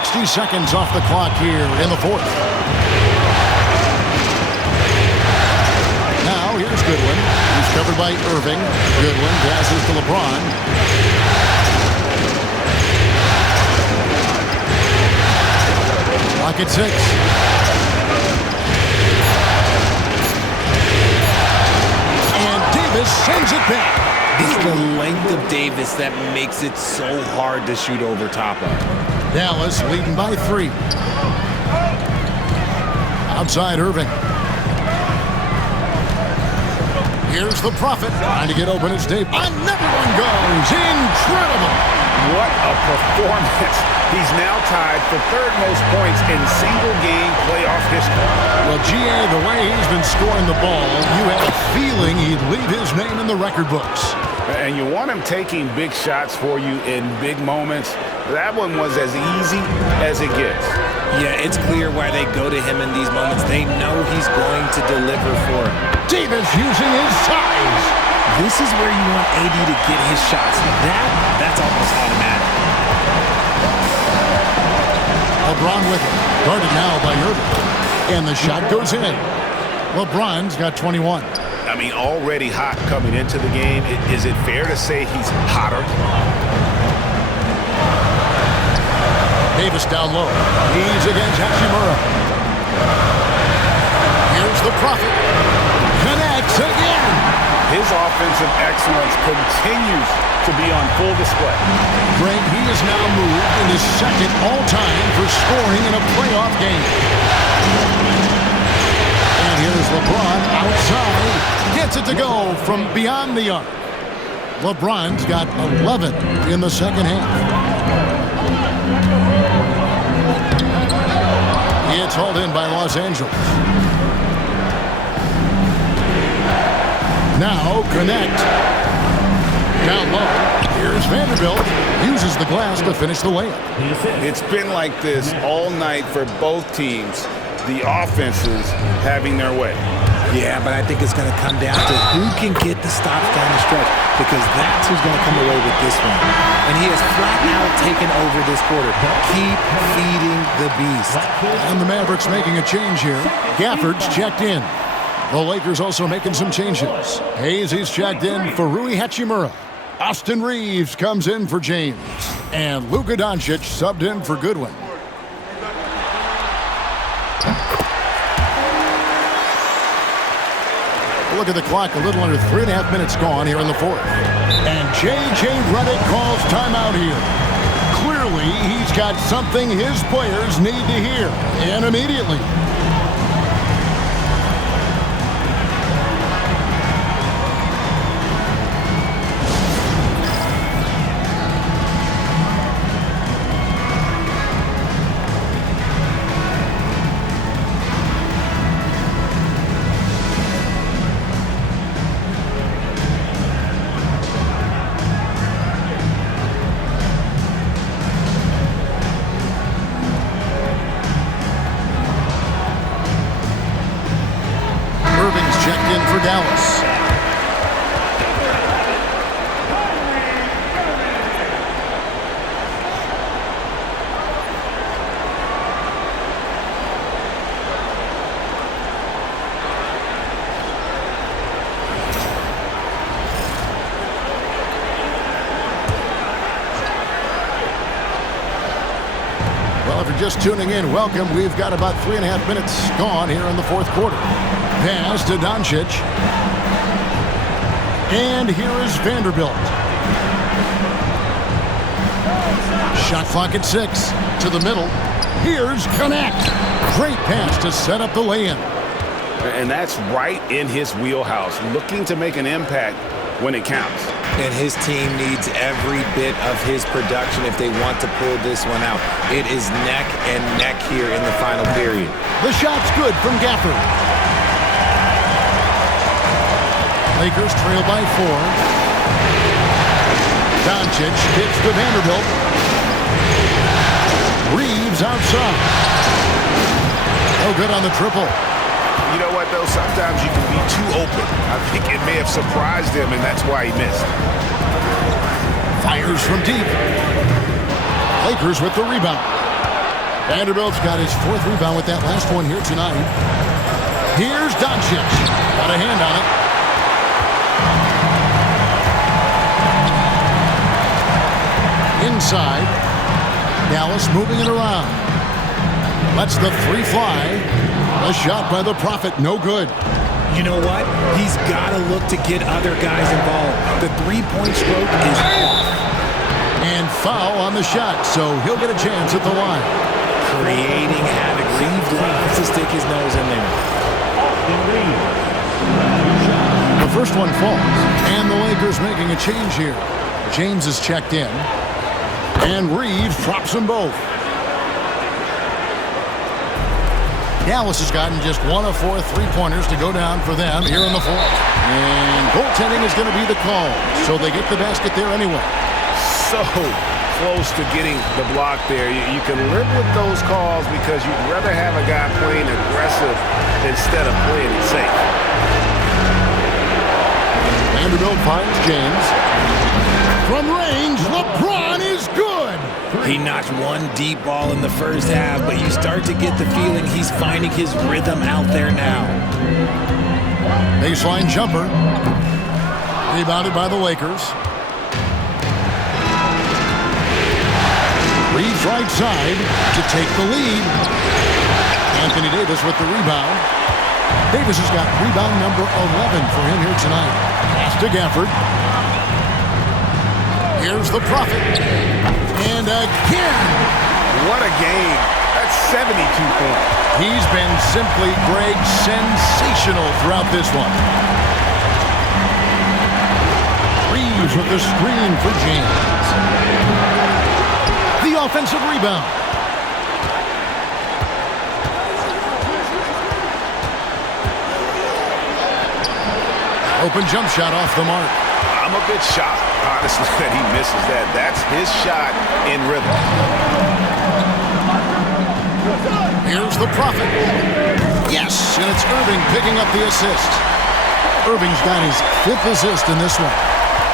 60 seconds off the clock here in the fourth. Now here's Goodwin. He's covered by Irving. Goodwin passes to LeBron. Clock at 6. And Davis sends it back. It's the length of Davis that makes it so hard to shoot over top of. Dallas leading by 3. Outside Irving. Here's the Prophet trying to get open as Dave. Another one goes. Incredible. What a performance. He's now tied for third most points in single-game playoff history. Well, G.A., the way he's been scoring the ball, you had a feeling he'd leave his name in the record books. And you want him taking big shots for you in big moments. That one was as easy as it gets. Yeah, it's clear why they go to him in these moments. They know he's going to deliver for him. Davis using his size. This is where you want AD to get his shots. That's almost automatic. LeBron with it. Guarded now by Irving. And the shot goes in. LeBron's got 21. I mean, already hot coming into the game. Is it fair to say he's hotter? Davis down low. He's against Hachimura. Here's the Prophet. Connects again. His offensive excellence continues to be on full display. Greg, he has now moved into second all-time for scoring in a playoff game. And here's LeBron outside. Gets it to go from beyond the arc. LeBron's got 11 in the second half. It's hauled in by Los Angeles. Now connect. Down low. Here's Vanderbilt. Uses the glass to finish the layup. It's been like this all night for both teams. The offenses having their way. Yeah, but I think it's going to come down to who can get the stops down the stretch, because that's who's going to come away with this one. And he has flat out taken over this quarter. Keep feeding the beast. And the Mavericks making a change here. Gafford's checked in. The Lakers also making some changes. Hayes is checked in for Rui Hachimura. Austin Reeves comes in for James. And Luka Doncic subbed in for Goodwin. Look at the clock, a little under 3.5 minutes gone here in the fourth. And J.J. Redick calls timeout here. Clearly, he's got something his players need to hear, and immediately. Dallas. Well, if you're just tuning in, welcome. We've got about 3.5 minutes gone here in the fourth quarter. Pass to Doncic. And here is Vanderbilt. Shot clock at 6. To the middle. Here's Connect. Great pass to set up the lay-in. And that's right in his wheelhouse. Looking to make an impact when it counts. And his team needs every bit of his production if they want to pull this one out. It is neck and neck here in the final period. The shot's good from Gafford. Lakers trail by 4. Doncic hits to Vanderbilt. Reeves outside. No good on the triple. You know what, though? Sometimes you can be too open. I think it may have surprised him, and that's why he missed. Fires from deep. Lakers with the rebound. Vanderbilt's got his 4th rebound with that last one here tonight. Here's Doncic. Got a hand on it. Inside. Dallas moving it around. Lets the 3 fly. A shot by the Prophet, no good. You know what? He's got to look to get other guys involved. The 3-point stroke is off. And foul on the shot, so he'll get a chance at the line. Creating havoc. Reeves loves to stick his nose in there. The first one falls, and the Lakers making a change here. James is checked in, and Reeves drops them both. Dallas has gotten just 1 of 4 3-pointers to go down for them here in the 4th. And goaltending is going to be the call, so they get the basket there anyway. So close to getting the block there. You can live with those calls because you'd rather have a guy playing aggressive instead of playing it safe. Vanderbilt finds James. From range, LeBron is good. He notched one deep ball in the first half, but you start to get the feeling he's finding his rhythm out there now. Baseline jumper. Rebounded by the Lakers. Reeves right side to take the lead. Anthony Davis with the rebound. Davis has got rebound number 11 for him here tonight. Pass to Gafford. Here's the Prophet. And again. What a game. That's 72 points. He's been simply, Greg, sensational throughout this one. Reeves with the screen for James. The offensive rebound. Open jump shot off the mark. I'm a bit shocked, honestly, that he misses that. That's his shot in rhythm. Here's the Prophet. Yes, and it's Irving picking up the assist. Irving's got his 5th assist in this one.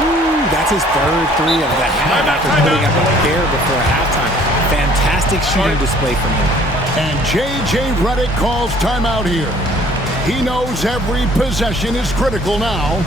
Ooh, that's his 3rd 3 of the half after putting up a pair before halftime. Fantastic shooting display from him. And J.J. Redick calls timeout here. He knows every possession is critical now.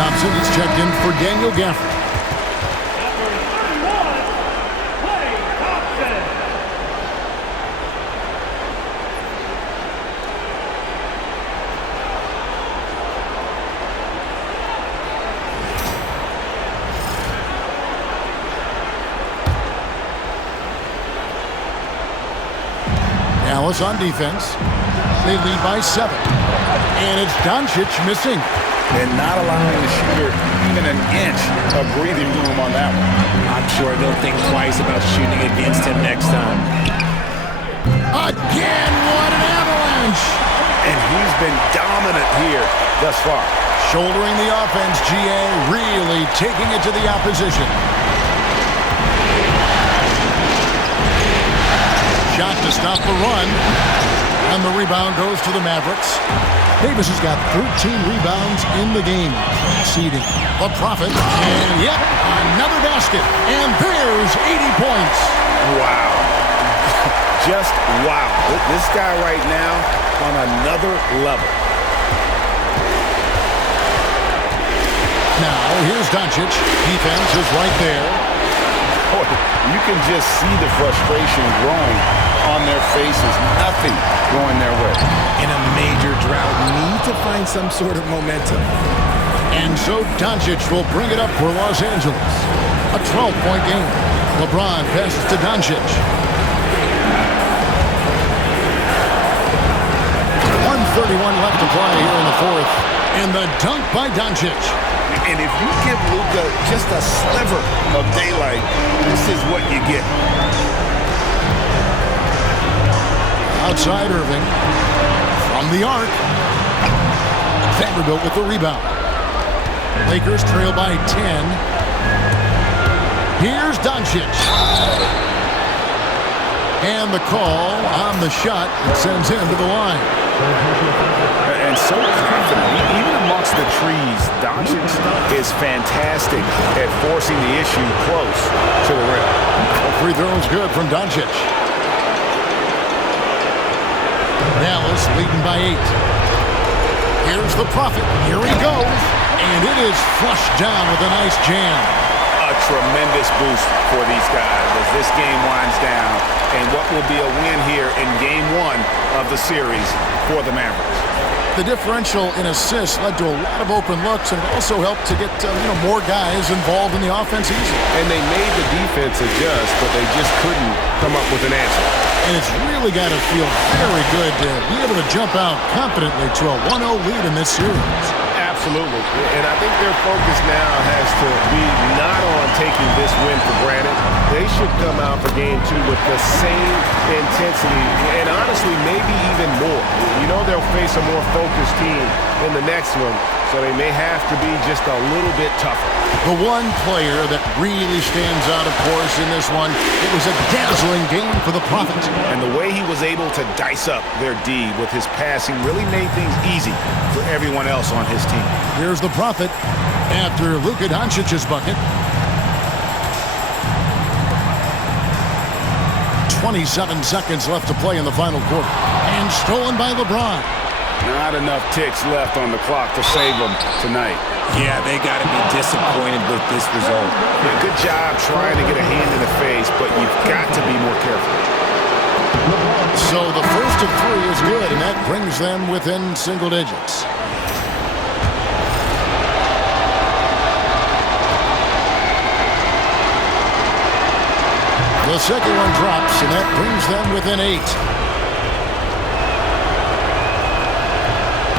Thompson is checked in for Daniel Gafford. Dallas on defense. They lead by 7. And it's Doncic missing. And not allowing the shooter even an inch of breathing room on that one. I'm sure they'll think twice about shooting against him next time. Again, what an avalanche! And he's been dominant here thus far. Shouldering the offense, GA really taking it to the opposition. Shot to stop the run. And the rebound goes to the Mavericks. Davis has got 13 rebounds in the game. Seeding the Prophet. And yep, another basket. And there's 80 points. Wow. Just wow. This guy right now on another level. Now, here's Doncic. Defense is right there. Boy, you can just see the frustration growing on their faces. Nothing going their way. In a major drought, need to find some sort of momentum. And so Doncic will bring it up for Los Angeles. A 12-point game. LeBron passes to Doncic. 1:31 left to play here in the fourth. And the dunk by Doncic. And if you give Luka just a sliver of daylight, this is what you get. Outside Irving. From the arc. Vanderbilt with the rebound. Lakers trail by 10. Here's Doncic. And the call on the shot that sends him to the line. And so confident, even amongst the trees, Doncic is fantastic at forcing the issue close to the rim. Free throws good from Doncic. Dallas leading by 8. Here's the Prophet. Here he goes. And it is flushed down with a nice jam. A tremendous boost for these guys as this game winds down. And what will be a win here in Game 1 of the series for the Mavericks. The differential in assists led to a lot of open looks and also helped to get more guys involved in the offense easily. And they made the defense adjust, but they just couldn't come up with an answer. And it's really got to feel very good to be able to jump out confidently to a 1-0 lead in this series. Absolutely. And I think their focus now has to be not on taking this win for granted. They should come out for Game 2 with the same intensity and honestly maybe even more. You know they'll face a more focused team in the next one, so they may have to be just a little bit tougher. The one player that really stands out, of course, in this one, it was a dazzling game for the Prophet. And the way he was able to dice up their D with his passing really made things easy for everyone else on his team. Here's the Prophet after Luka Doncic's bucket. 27 seconds left to play in the final quarter. And stolen by LeBron. Not enough ticks left on the clock to save them tonight. Yeah, they got to be disappointed with this result. Yeah, good job trying to get a hand in the face, but you've got to be more careful. So the first of 3 is good, and that brings them within single digits. The second one drops, and that brings them within 8.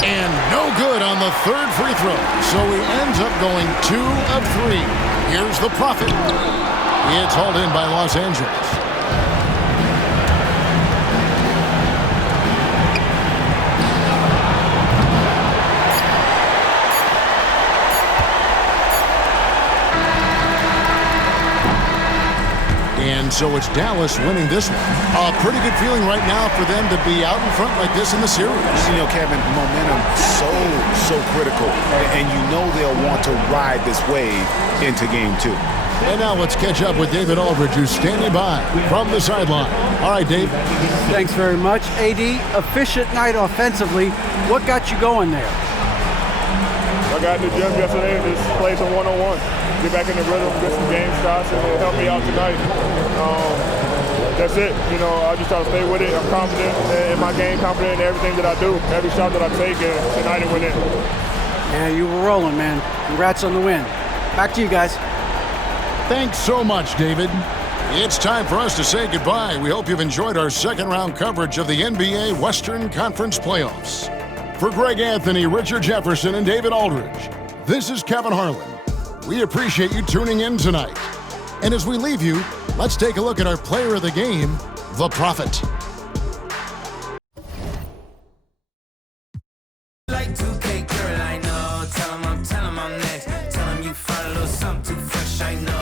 And no good on the third free throw. So he ends up going 2 of 3. Here's the Prophet. It's hauled in by Los Angeles. And so it's Dallas winning this one. A pretty good feeling right now for them to be out in front like this in the series. You know, Kevin, momentum so critical. And you know they'll want to ride this wave into Game 2. And now let's catch up with David Aldridge, who's standing by from the sideline. All right, Dave. Thanks very much. AD, efficient night offensively. What got you going there? I got in the gym yesterday and just played some one-on-one. Get back in the rhythm, get some game shots, and it helped me out tonight. That's it. You know, I just try to stay with it. I'm confident in my game, confident in everything that I do, every shot that I take, and tonight it went in. Yeah, you were rolling, man. Congrats on the win. Back to you guys. Thanks so much, David. It's time for us to say goodbye. We hope you've enjoyed our second-round coverage of the NBA Western Conference Playoffs. For Greg Anthony, Richard Jefferson, and David Aldridge, this is Kevin Harlan. We appreciate you tuning in tonight. And as we leave you, let's take a look at our player of the game, the Prophet. Like 2K girl, I know. Tell 'em I'm next. Tell 'em you find a little something too fresh, I know.